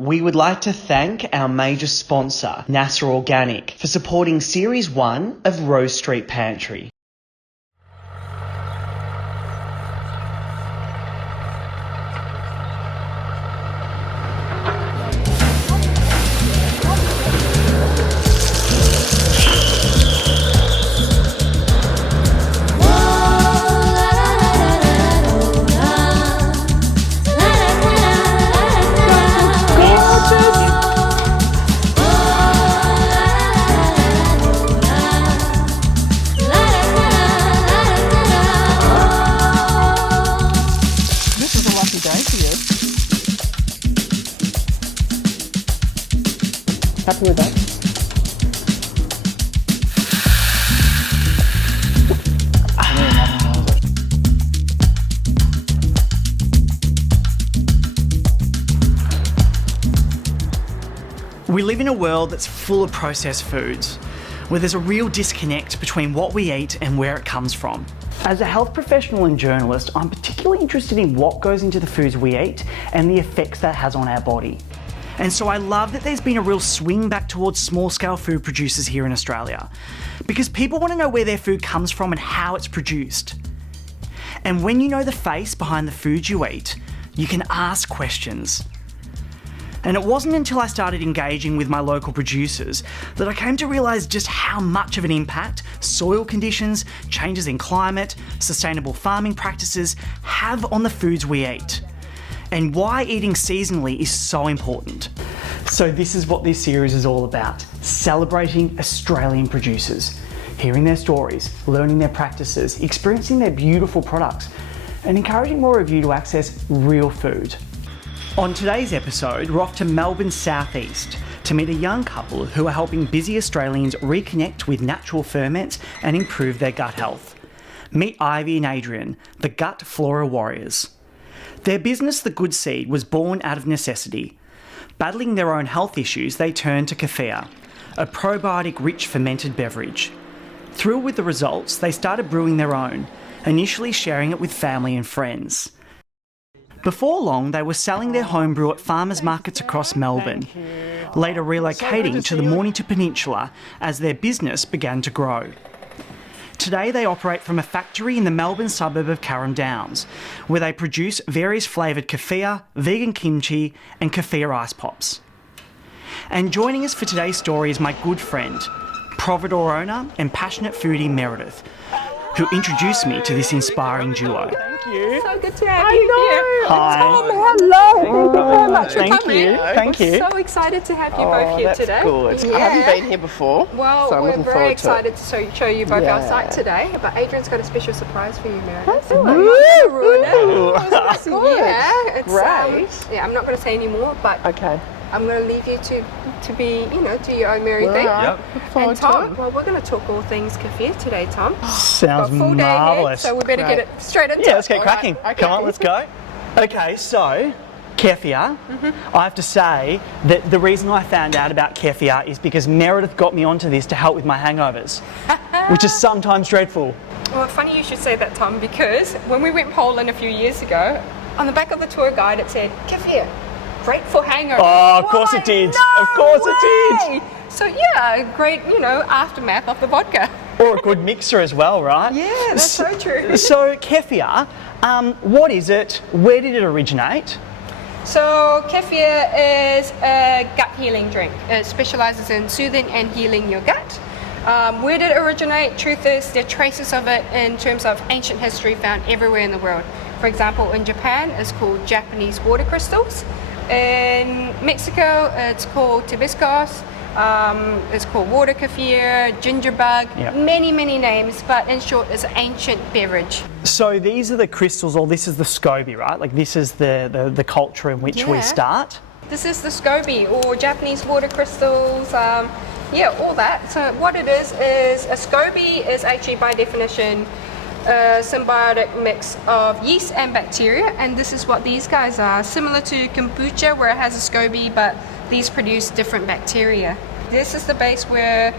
We would like to thank our major sponsor, NASA Organic, for supporting Series 1 of Rose Street Pantry. Happy with that? We live in a world that's full of processed foods, where there's a real disconnect between what we eat and where it comes from. As a health professional and journalist, I'm particularly interested in what goes into the foods we eat and the effects that has on our body. And so I love that there's been a real swing back towards small-scale food producers here in Australia, because people want to know where their food comes from and how it's produced. And when you know the face behind the foods you eat, you can ask questions. And it wasn't until I started engaging with my local producers that I came to realise just how much of an impact soil conditions, changes in climate, sustainable farming practices have on the foods we eat, and why eating seasonally is so important. So this is what this series is all about: celebrating Australian producers, hearing their stories, learning their practices, experiencing their beautiful products, and encouraging more of you to access real food. On today's episode, we're off to Melbourne's southeast to meet a young couple who are helping busy Australians reconnect with natural ferments and improve their gut health. Meet Ivy and Adrian, the gut flora warriors. Their business, The Good Seed, was born out of necessity. Battling their own health issues, they turned to Kefir, a probiotic-rich fermented beverage. Thrilled with the results, they started brewing their own, initially sharing it with family and friends. Before long, they were selling their homebrew at farmers markets across Melbourne, later relocating to the Mornington Peninsula as their business began to grow. Today they operate from a factory in the Melbourne suburb of Carrum Downs, where they produce various flavoured kefir, vegan kimchi and kefir ice pops. And joining us for today's story is my good friend, Providore owner and passionate foodie Meredith, who introduced me to this inspiring duo. Thank you. So good to have you here. Hi. Tom, hello. Thank you very much for Thank coming. you. Thank you. We're so excited to have you both here that's today. good. Yeah. I haven't been here before, Well, so I'm we're looking very forward to it. excited to show you both our Yeah. site today. But Adrian's got a special surprise for you, Meredith. Ooh. I'm not gonna ruin it. Ooh. That's good. Yeah, it's Great. yeah, I'm not going to say any more, but Okay. I'm going to leave you to be, do your own merry thing. Right. Look forward And Tom, to it. well, we're going to talk all things kefir today, Tom. Sounds Got a full day ahead, marvellous. so we better get it straight into it. Yeah, let's get All cracking. right. Come on, let's go. Okay, so Kefir. I have to say that the reason I found out about Kefir is because Meredith got me onto this to help with my hangovers, which is sometimes dreadful. Well, funny you should say that, Tom, because when we went Poland a few years ago, on the back of the tour guide it said, Kefir, great for hangovers. Oh, of course it did. Of course it did. So yeah, great, aftermath of the vodka. Or a good mixer as well, right? Yeah, that's so true. So Kefir, what is it? Where did it originate? So kefir is a gut healing drink. It specializes in soothing and healing your gut. Where did it originate? Truth is, there are traces of it in terms of ancient history found everywhere in the world. For example, in Japan, it's called Japanese water crystals. In Mexico, it's called tibiscos. It's called water kefir, ginger bug, Yep. many, many names, but in short, it's an ancient beverage. So these are the crystals, or this is the SCOBY, right? Like this is the culture in which we Yeah. start. This is the SCOBY, or Japanese water crystals, all that. So what it is a SCOBY is actually by definition a symbiotic mix of yeast and bacteria, and this is what these guys are. Similar to kombucha, where it has a SCOBY, but these produce different bacteria. This is the base where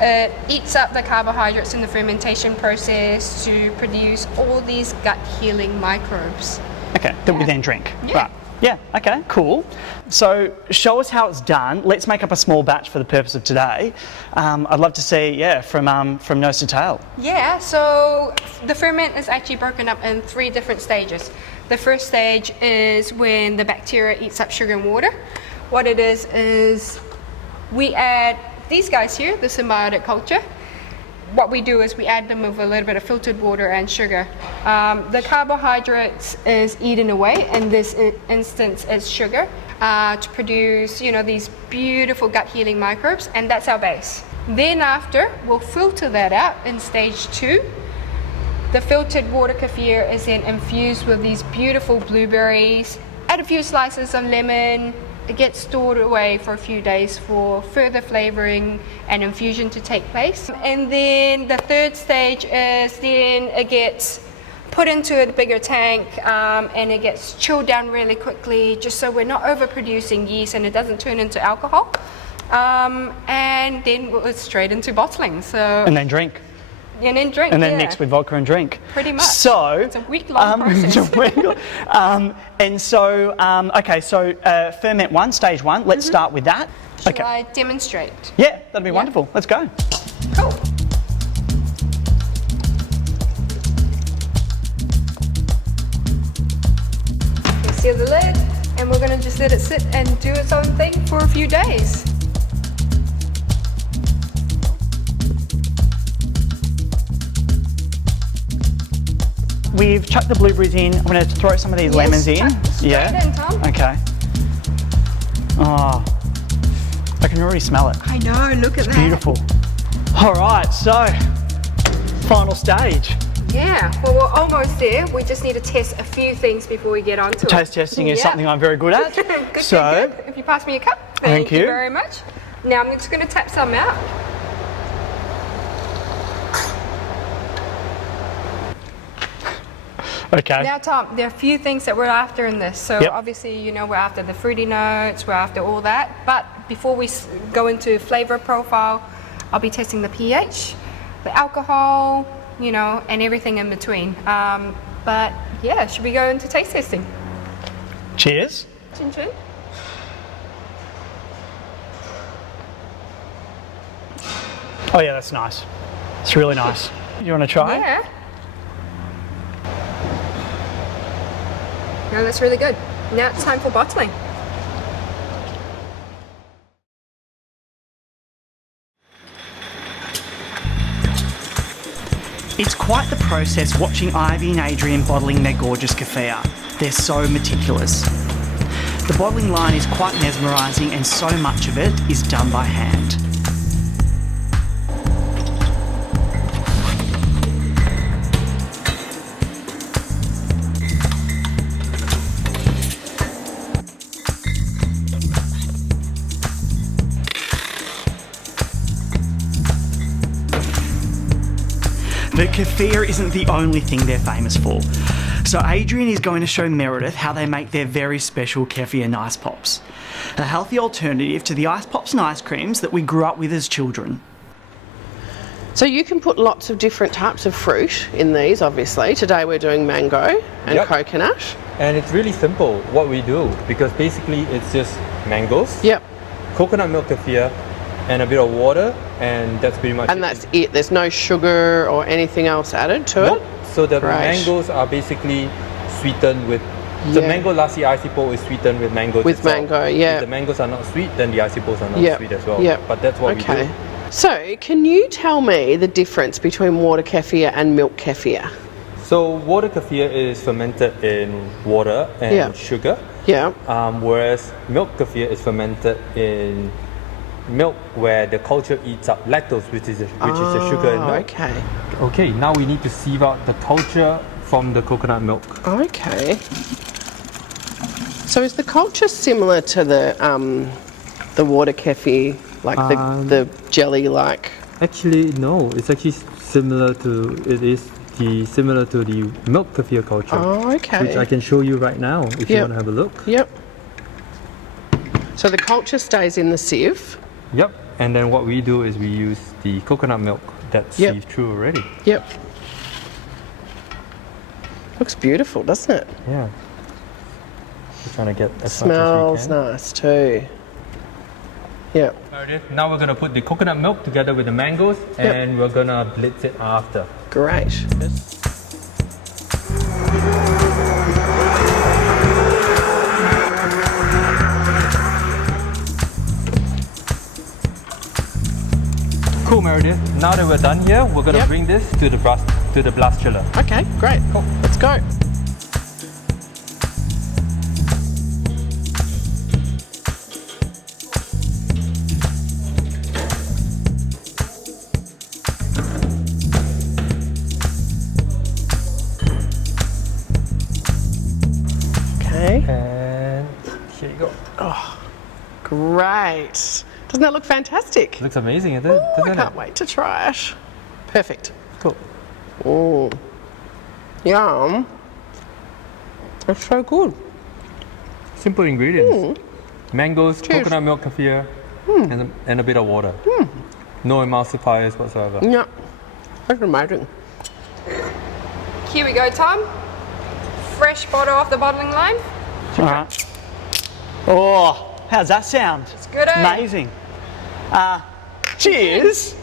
it eats up the carbohydrates in the fermentation process to produce all these gut healing microbes. Okay, that we then drink. Yeah. Right. Yeah, okay, cool. So show us how it's done. Let's make up a small batch for the purpose of today. I'd love to see, yeah, from nose to tail. Yeah, so the ferment is actually broken up in 3 different stages. The first stage is when the bacteria eats up sugar and water. What it is we add these guys here, the symbiotic culture. What we do is we add them with a little bit of filtered water and sugar. The carbohydrates is eaten away, in this instance it's sugar, to produce, you know, these beautiful gut healing microbes, and that's our base. Then after, we'll filter that out in stage 2. The filtered water kefir is then infused with these beautiful blueberries, add a few slices of lemon. It gets stored away for a few days for further flavouring and infusion to take place. And then the third stage is then it gets put into a bigger tank and it gets chilled down really quickly, just so we're not overproducing yeast and it doesn't turn into alcohol. And then we're straight into bottling. So And then drink. And then drink. And then yeah. mix with vodka and drink. Pretty much. So it's a week-long process. Okay, so ferment 1, stage 1. Let's start with that. Shall I demonstrate? Yeah, that'd be wonderful. Let's go. Cool. You seal the lid, and we're going to just let it sit and do its own thing for a few days. We've chucked the blueberries in. I'm going to throw some of these lemons in. Straight in, Tom. Okay. Oh, I can already smell it. I know, look at that. Beautiful. All right, so final stage. Yeah, well, we're almost there. We just need to test a few things before we get on to it. Taste testing is something I'm very good at. good. If you pass me a cup, Thank you. very much. Now I'm just going to tap some out. Okay. Now, Tom, there are a few things that we're after in this. So obviously, you know, we're after the fruity notes, we're after all that. But before we go into flavour profile, I'll be testing the pH, the alcohol, you know, and everything in between. But yeah, should we go into taste testing? Cheers. Chin chin. Oh yeah, that's nice. It's really nice. You want to try? Yeah. No, that's really good. Now it's time for bottling. It's quite the process watching Ivy and Adrian bottling their gorgeous kefir. They're so meticulous. The bottling line is quite mesmerising and so much of it is done by hand. But kefir isn't the only thing they're famous for. So Adrian is going to show Meredith how they make their very special kefir and ice pops. A healthy alternative to the ice pops and ice creams that we grew up with as children. So you can put lots of different types of fruit in these, obviously. Today we're doing mango and coconut. And it's really simple what we do, because basically it's just mangoes, coconut milk kefir, and a bit of water, and that's pretty much And that's it? There's no sugar or anything else added to it? So the mangoes are basically sweetened with... The mango lassi icy pole is sweetened with mangoes With itself. mango, If the mangoes are not sweet, then the icy poles are not sweet as well. But that's what we do. So, can you tell me the difference between water kefir and milk kefir? So water kefir is fermented in water and sugar. Whereas milk kefir is fermented in milk where the culture eats up lactose, which is the sugar in milk. Okay, now we need to sieve out the culture from the coconut milk. Okay. So is the culture similar to the water kefir, like the jelly-like? Actually, no. It's actually similar to the milk kefir culture. Oh, okay. Which I can show you right now if you want to have a look. So the culture stays in the sieve. And then what we do is we use the coconut milk that's sieved through already. Looks beautiful, doesn't it? Yeah. Just trying to get as Smells much as nice too. Yeah. we can. Now we're going to put the coconut milk together with the mangoes and we're going to blitz it after. Great. Cool, Meredith. Now that we're done here, we're going to bring this to the blast chiller. Okay, great. Cool. Let's go. Okay. And here you go. Oh, great. Doesn't that look fantastic? Looks amazing, I doesn't it? can't wait to try it. Perfect. Cool. Oh, yum. That's so good. Simple ingredients. Mangoes, Cheers. coconut milk, kefir, and a bit of water. No emulsifiers whatsoever. Yeah, that's amazing. Here we go, Tom. Fresh bottle off the bottling line. All right. Oh, how's that sound? It's good, eh? Amazing. Cheers.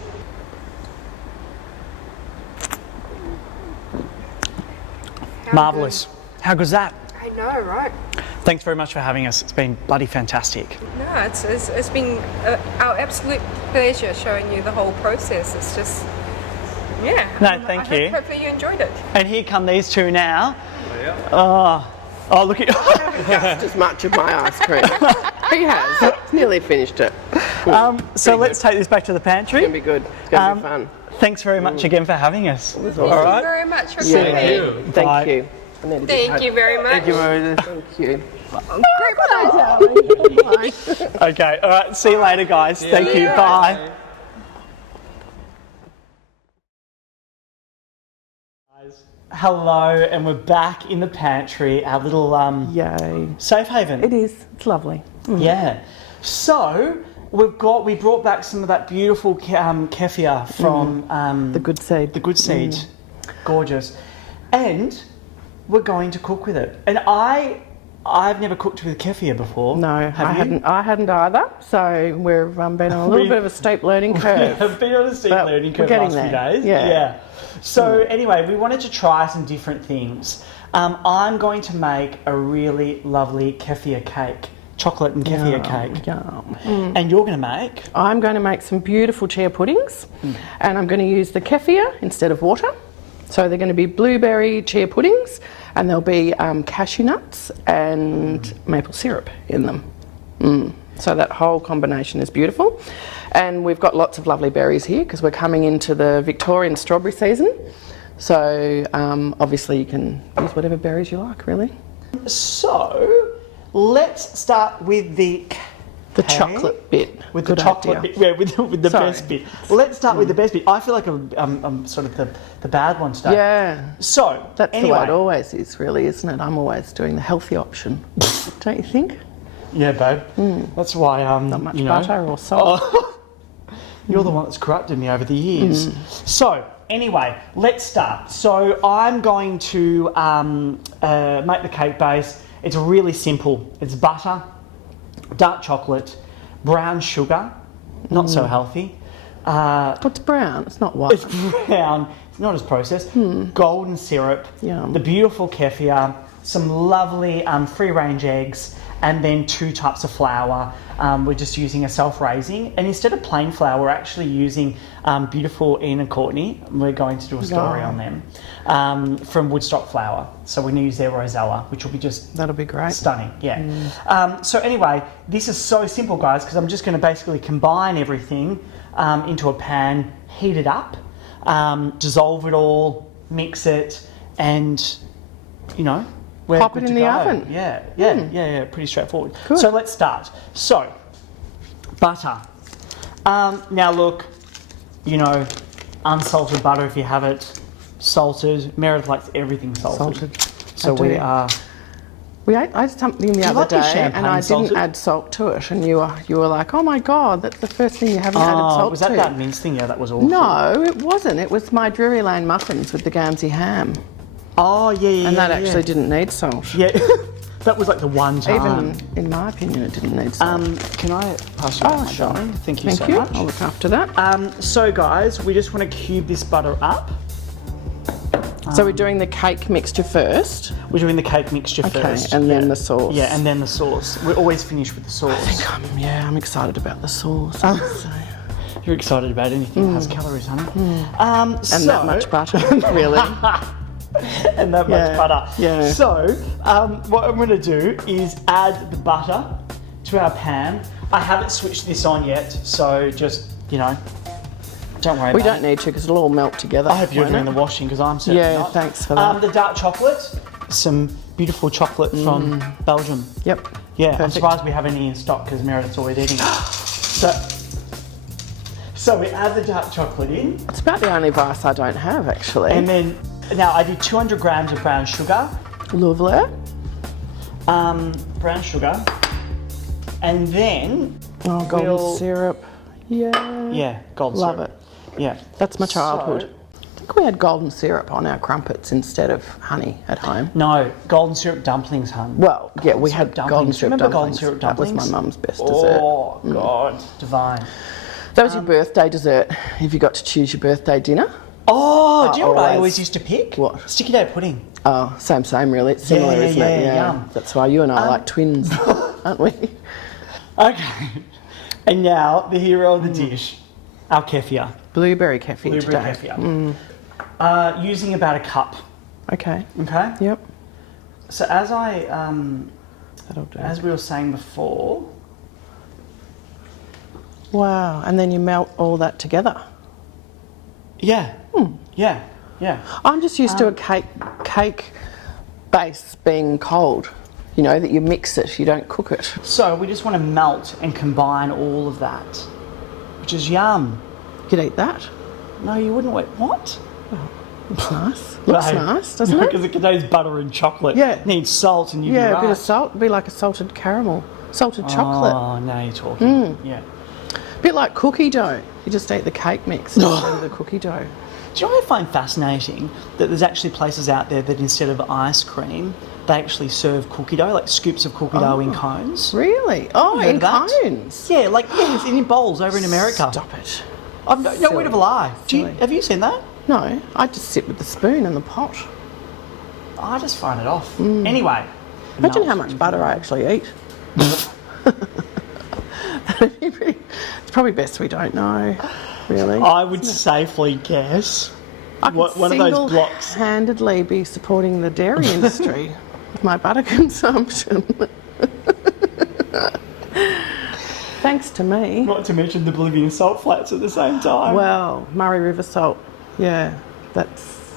Marvellous. How good's that? I know, right? Thanks very much for having us. It's been bloody fantastic. No, it's been our absolute pleasure showing you the whole process. It's just, yeah. No, thank you. Hopefully you enjoyed it. And here come these two now. Oh, look at Just as much of my ice cream. He has. He's nearly finished it. So let's take this back to the pantry. It's going to be good. It's going to be fun. Thanks very much again for having us. Thank you very much for coming in. Thank Bye. you. Thank you very much. Thank you, Meredith. Thank you. Great pleasure. Okay, all right. See you later, guys. Thank you. Bye. Hello, and we're back in the pantry, our little Yay. safe haven. It is. It's lovely. Yeah. So we brought back some of that beautiful kefir from The good seed. the good seeds. Gorgeous. And we're going to cook with it. And I've never cooked with kefir before. No, Have I you? hadn't. I hadn't either. So we've been on a little bit of a steep learning curve. I've been on a steep But learning we're curve the getting last few there. days. Yeah. So anyway, we wanted to try some different things. I'm going to make a really lovely kefir cake, chocolate and kefir cake. Yum. And you're going to make? I'm going to make some beautiful chia puddings, and I'm going to use the kefir instead of water. So they're going to be blueberry chia puddings, and there'll be cashew nuts and maple syrup in them. So that whole combination is beautiful. And we've got lots of lovely berries here because we're coming into the Victorian strawberry season. So obviously you can use whatever berries you like, really. So let's start with the chocolate bit. With Good the chocolate idea. bit, yeah, with the Sorry. best bit. Let's start with the best bit. I feel like I'm sort of the bad one today. Yeah. So That's the anyway, way it always is, really, isn't it? I'm always doing the healthy option. Don't you think? yeah, babe. That's why Not much you know, butter or salt. you're the one that's corrupted me over the years. So anyway, let's start. So I'm going to make the cake base. It's really simple. It's butter, dark chocolate, brown sugar, not so healthy. What's brown? It's not white. It's brown, it's not as processed. Golden syrup, Yum. the beautiful kefir, some lovely free-range eggs, and then 2 types of flour. We're just using a self-raising, and instead of plain flour, we're actually using beautiful Ian and Courtney. We're going to do a story on them from Woodstock flour. So we're going to use their Rosella, which will be just That'll be great. stunning. Yeah. So anyway, this is so simple, guys, because I'm just going to basically combine everything into a pan, heat it up, dissolve it all, mix it, and you know. We're Pop good it to in the go. oven. Yeah, pretty straightforward. Good. So let's start. So, butter. Now look, you know, unsalted butter if you have it, salted. Meredith likes everything salted. So I do. we are... I had something the other like your day, champagne and I salted? didn't add salt to it, and you were like, "Oh my god, that's the first thing you haven't added salt was to." that that mince thing? Yeah, that was awful. No, it wasn't. It was my Drury Lane muffins with the Guernsey ham, Oh, yeah. and that actually didn't need salt. Yeah. That was like the one time. Even in my opinion, it didn't need salt. Can I pass you that, sure. darling? Thank you so much. I'll look after that. So guys, we just want to cube this butter up. So we're doing the cake mixture first. We're doing the cake mixture first. And then the sauce. Yeah, and then the sauce. We always finish with the sauce. I'm excited about the sauce. You're excited about anything that has calories, honey. And that much butter, really. And that much butter. Yeah. So, what I'm going to do is add the butter to our pan. I haven't switched this on yet, so just, don't worry about it. We don't need to because it'll all melt together. I hope you're doing the washing because I'm certainly not. Thanks for that. The dark chocolate, some beautiful chocolate from Belgium. Yep. Yeah, Perfect. I'm surprised we have any in stock because Meredith's always eating it. So we add the dark chocolate in. It's about the only vice I don't have, actually. And then, now I did 200 grams of brown sugar. Lovely. Brown sugar. And then... Oh, golden syrup. Yeah. Yeah, golden Love syrup. it. Yeah. That's my childhood. I think we had golden syrup on our crumpets instead of honey at home. No, golden syrup dumplings, hun. Well, yeah, we had golden syrup Remember dumplings. golden syrup dumplings? That was my mum's best dessert. Oh, God. Divine. That was your birthday dessert, if you got to choose your birthday dinner. Oh, do you know what I always used to pick? What? Sticky dough pudding. Oh, same, really. It's similar, isn't it? Yeah. Yum. That's why you and I like twins, aren't we? Okay. And now, the hero of the dish, our kefir. Blueberry kefir Blueberry today. kefir. Using about a cup. Okay. Okay? Yep. So as That'll do. as we were saying before... Wow, and then you melt all that together. Yeah. Yeah. Yeah. I'm just used to a cake base being cold. That you mix it, you don't cook it. So we just want to melt and combine all of that, which is yum. You could eat that. No, you wouldn't wait. What? Looks nice. Looks nice, doesn't it? Because it contains butter and chocolate. Yeah. It needs salt and you'd be Yeah, right. a bit of salt. It'd be like a salted caramel. Salted chocolate. Oh, now you're talking. Yeah. A bit like cookie dough. You just eat the cake mix instead of the cookie dough. Do you know what I find fascinating? That there's actually places out there that instead of ice cream, they actually serve cookie dough, like scoops of cookie dough in cones. Really? Oh, You heard in of that? cones? Yeah, it's in bowls over in America. Stop it. I've no word of a lie. Silly. Have you seen that? No, I just sit with the spoon in the pot. I just find it off. Anyway. Imagine how much butter I actually eat. It's probably best we don't know, really. I would safely guess I could one of those blocks. single-handedly be supporting the dairy industry with my butter consumption. Thanks to me. Not to mention the Bolivian salt flats at the same time. Well, Murray River salt. Yeah,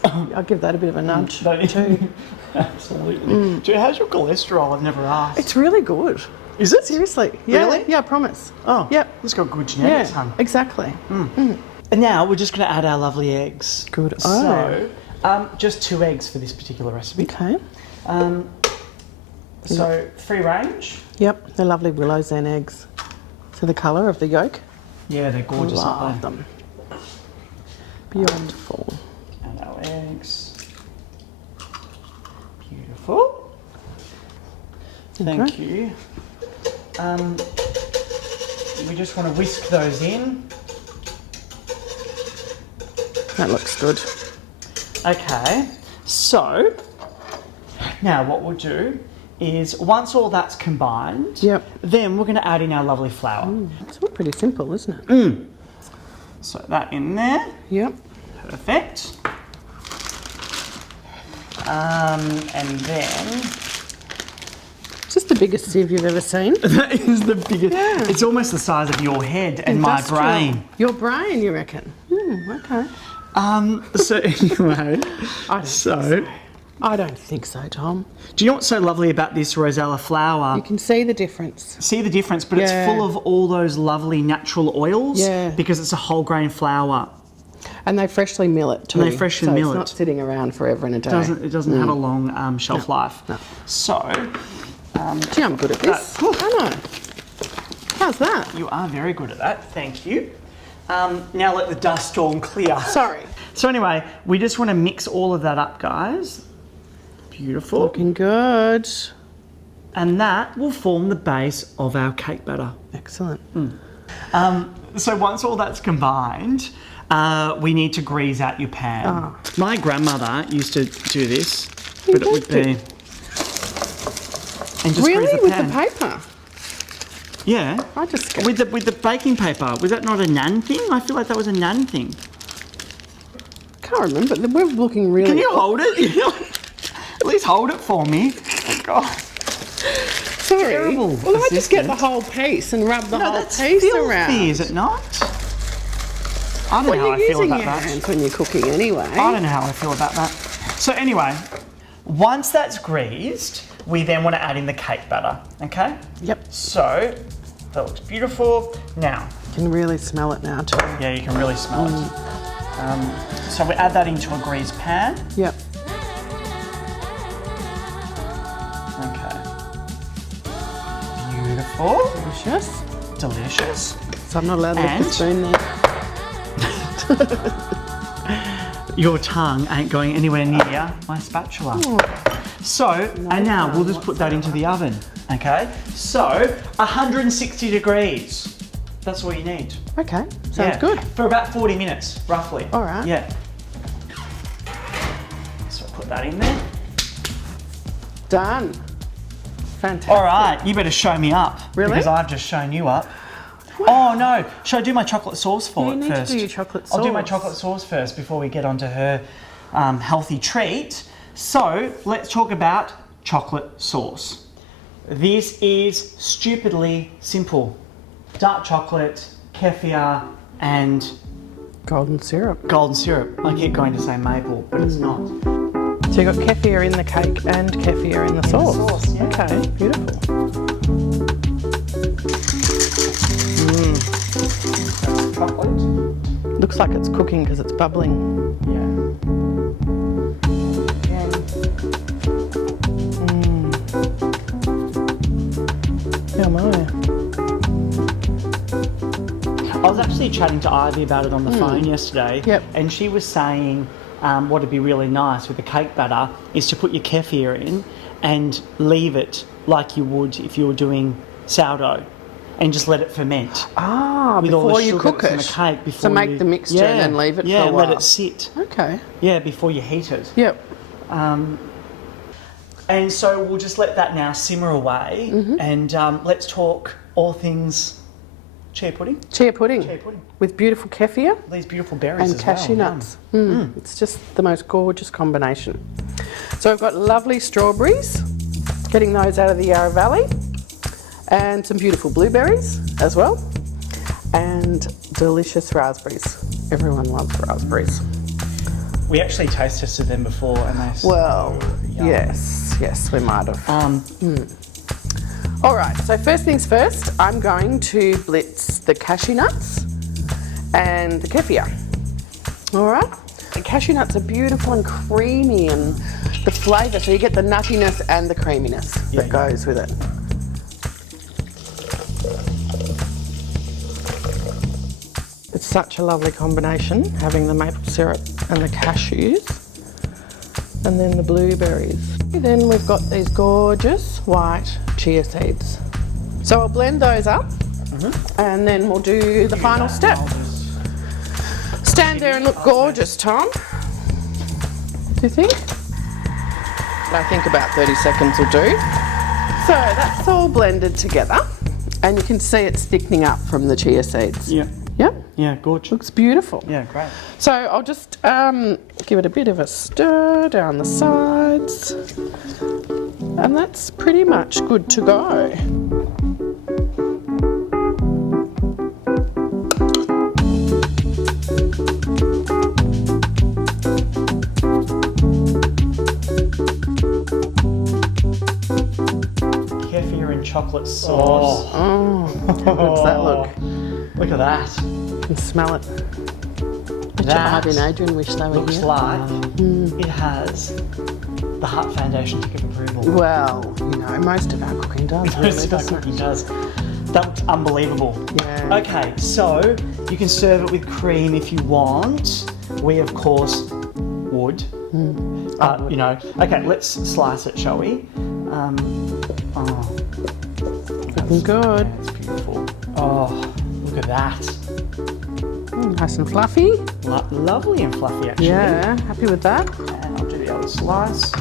I'll give that a bit of a nudge too. Absolutely. Dude, how's your cholesterol? I've never asked. It's really good. Is it? Seriously. Yeah, Really? Yeah, I promise. Oh, Yep. It's got good genetics, Yeah, hun. exactly. And now we're just going to add our lovely eggs. Good. So, just 2 eggs for this particular recipe. Okay. So, free range. Yep, they're lovely Willow's Zen eggs. So the colour of the yolk? Yeah, they're gorgeous, Love aren't they? them. Beautiful. And our eggs. Beautiful. Thank you. We just want to whisk those in. That looks good. Okay, so now what we'll do is once all that's combined, then we're going to add in our lovely flour. It's all pretty simple, isn't it? So that in there. Yep. Perfect. And then... Is this the biggest sieve you've ever seen? That is the biggest... Yeah. It's almost the size of your head and my brain. Your brain, you reckon? Okay. So anyway, I don't think so, Tom. do you know what's so lovely about this Rosella flour? You can see the difference. See the difference, but it's full of all those lovely natural oils because it's a whole grain flour. And they freshly mill it too. And they freshly mill it's it. not sitting around forever and a day. It doesn't have a long shelf life. No. So, Gee, I'm good at this. I know. How's that? you are very good at that. Thank you. Now let the dust storm clear. Sorry. So anyway, we just want to mix all of that up, guys. Beautiful. Looking good. And that will form the base of our cake batter. Excellent. So once all that's combined, we need to grease out your pan. My grandmother used to do this, but it would be... And just Really? grease the With pan. the paper? Yeah. I just... With the baking paper. Was that not a nan thing? I feel like that was a nan thing. can't remember. We're looking really... Can you hold it? At least hold it for me. Oh, God. Sorry. Terrible Well, I just get the assistant. whole piece and rub the whole That's piece filthy, around. is it not? I don't know how Well, I you're feel using about your that. hands when you're cooking anyway. I don't know how I feel about that. So anyway, once that's greased, we then want to add in the cake batter, okay? Yep. So, that looks beautiful. Now, You can really smell it now too. yeah, you can really smell it. So we add that into a greased pan. Yep. Okay. Beautiful. Delicious. Delicious. So I'm not allowed to lift And? the spoon there. Your tongue ain't going anywhere near my spatula. So, and now we'll just put that into the oven, okay? So, 160 degrees. That's all you need. Okay, sounds Yeah, good. For about 40 minutes, roughly. All right. Yeah. So put that in there. Done. Fantastic. All right, you better show me up. Really? Because I've just shown you up. Oh no, should I do my chocolate sauce for You it need to first? do your chocolate I'll do my sauce. chocolate sauce first before we get onto her healthy treat. So let's talk about chocolate sauce. This is stupidly simple. Dark chocolate, kefir, and Golden syrup. golden syrup. I keep going to say maple, but it's not. So you've got kefir in the cake and kefir in the sauce. Sauce, yeah. Okay, beautiful. Chocolate. Looks like it's cooking because it's bubbling. Yeah. Yeah, my. I was actually chatting to Ivy about it on the phone yesterday, Yep. and she was saying what would be really nice with the cake batter is to put your kefir in and leave it like you would if you were doing sourdough, and just let it ferment. Ah, With all the before you sugar cook that's in it. the cake before So make you- the mixture and then leave it for a while. Yeah, let it sit. Okay. Yeah, before you heat it. Yep. And so we'll just let that now simmer away, and let's talk all things chia pudding. Chia pudding. Chia pudding. With beautiful kefir These beautiful berries and as cashew well. nuts. It's just the most gorgeous combination. So we've got lovely strawberries, getting those out of the Yarra Valley, and some beautiful blueberries as well, and delicious raspberries. Everyone loves raspberries. We actually taste tested them before, and they. Well, yum. yes, we might have. Um, All right, so first things first, I'm going to blitz the cashew nuts and the kefir. All right, the cashew nuts are beautiful and creamy, and the flavour, so you get the nuttiness and the creaminess that goes with it. It's such a lovely combination, having the maple syrup and the cashews, and then the blueberries. Then we've got these gorgeous white chia seeds. So I'll blend those up, and then we'll do the final step. Stand there and look gorgeous, Tom. Do you think? I think about 30 seconds will do. So that's all blended together, and you can see it's thickening up from the chia seeds. yeah. Yep, Yeah, gorgeous. looks beautiful. Yeah, great. So I'll just give it a bit of a stir down the sides, and that's pretty much good to go. Kefir and chocolate sauce. Oh, how good's that look? Look at that. You can smell it. Bet your That Ivy and Adrian wish they were looks here. like it has the Heart Foundation tick of approval. Well, you know, most of our cooking does, Most really, of our doesn't cooking it? does. That looks unbelievable. Yeah. Okay, so you can serve it with cream if you want. We, of course, would. You know. Okay, let's slice it, shall we? Looking good. It's beautiful. Oh, look at that. Nice and fluffy. Lovely and fluffy, actually. Yeah, happy with that. And I'll do the other slice.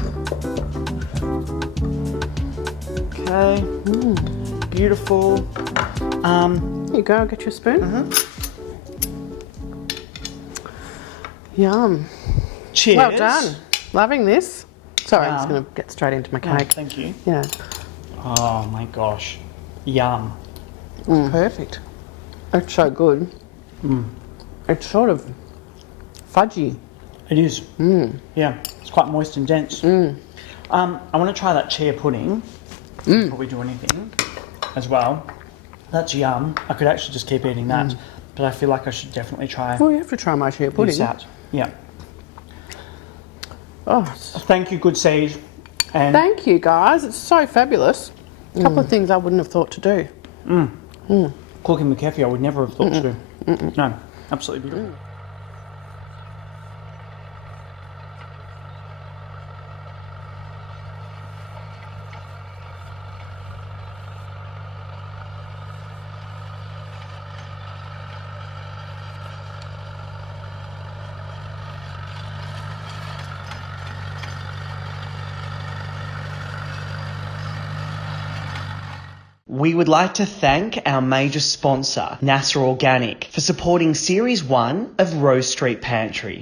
Okay. Beautiful. Here you go, get your spoon. Yum. Cheers. Well done. Loving this. Sorry, I'm just Yum. going to get straight into my Oh, cake. thank you. Yeah. Oh my gosh. Yum. Perfect. It's so good. It's sort of fudgy. It is. Yeah, it's quite moist and dense. I want to try that chia pudding before we do anything as well. That's yum. I could actually just keep eating that, but I feel like I should definitely try Well, you have to try my chia pudding. this out. Yeah. Oh, Thank you, good seed. And thank you, guys. It's so fabulous. A couple of things I wouldn't have thought to do. cooking with kefir, I would never have thought to do. No, absolutely beautiful. We would like to thank our major sponsor, NASA Organic, for supporting Series 1 of Rose Street Pantry.